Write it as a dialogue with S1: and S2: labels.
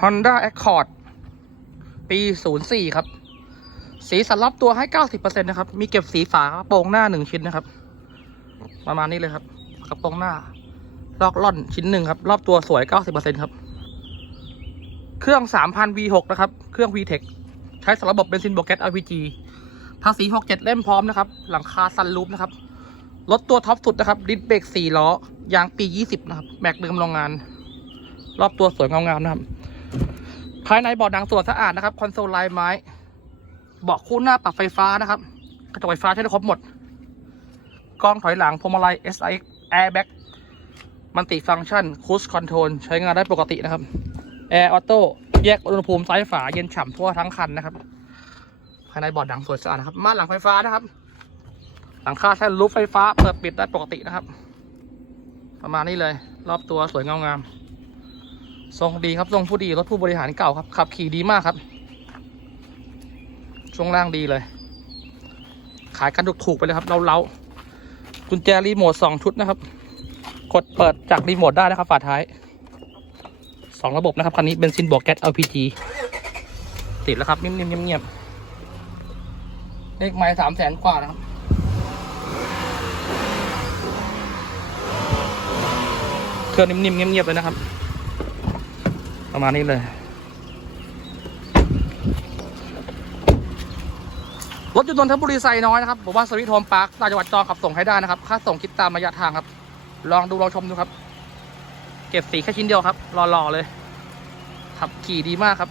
S1: Honda Accord ปี 04 ครับ สีสันรอบตัวให้ 90%นะครับ มีเก็บสีฝาโปรงหน้าหนึ่งชิ้นนะครับ ประมาณนี้เลยครับกระโปรงหน้า ลอกล่อนชิ้นหนึ่งครับ รอบตัวสวย 90%ครับ เครื่อง 3,000 V6 นะครับ เครื่อง VTEC ใช้สำหรับระบบเบนซินโบเกต LPG ภาษี 67 เล่มพร้อมนะครับ หลังคาซันรูปนะครับ รถตัวท็อปสุดนะครับ ดิสเบรก4ล้อ ยางปี 20 นะครับ แม็กเดิมโรงงาน รอบตัวสวยงามๆนะครับ ภายในเบาะหนังส่วยสะอาดนะครับคอนโซลลายไม้เบาะคู่หน้าปรับไฟฟ้านะครับ กระจกไฟฟ้าใช้ได้ครบหมด กล้องถอยหลังพวงมาลัย SIX Airbag มันติฟังก์ชันคูสคอนโทรลใช้งานได้ปกตินะครับแอร์ออโต้แยกอุณหภูมิซ้ายฝาเย็นฉ่ำทั่วทั้งคันนะครับ ภายในเบาะหนังสวยสะอาดนะครับม่านหลังไฟฟ้านะครับ หลังคาใช้รูปไฟฟ้าเปิดปิดได้ปกตินะครับ ประมาณนี้เลย รอบตัวสวยงางาม ทรงดีครับทรงผู้ดีรถผู้บริหารเก่าครับ ขับขี่ดีมากครับ ช่วงล่างดีเลย ขายกันถูกๆไปเลยครับ เราๆกุญแจรีโมทสองชุดนะครับ กดเปิดจากรีโมทได้นะครับฝาท้ายสองระบบนะครับคันนี้เบนซินบวกแก๊ส LPG ติดแล้วครับ นิ่มๆเงียบๆเลขไม้สามแสนกว่านะครับเครื่องนิ่มๆเงียบๆเลยนะครับ ประมาณนี้เลย รถอยู่นนทบุรีไซน้อยนะครับผมว่าสวิตโฮมพาร์คต่างจังหวัดจองขับส่งให้ได้นะครับ ค่าส่งคิดตามระยะทางครับ ลองดูลองชมดูครับ เก็บสีแค่ชิ้นเดียวครับ รอๆเลย ขับขี่ดีมากครับ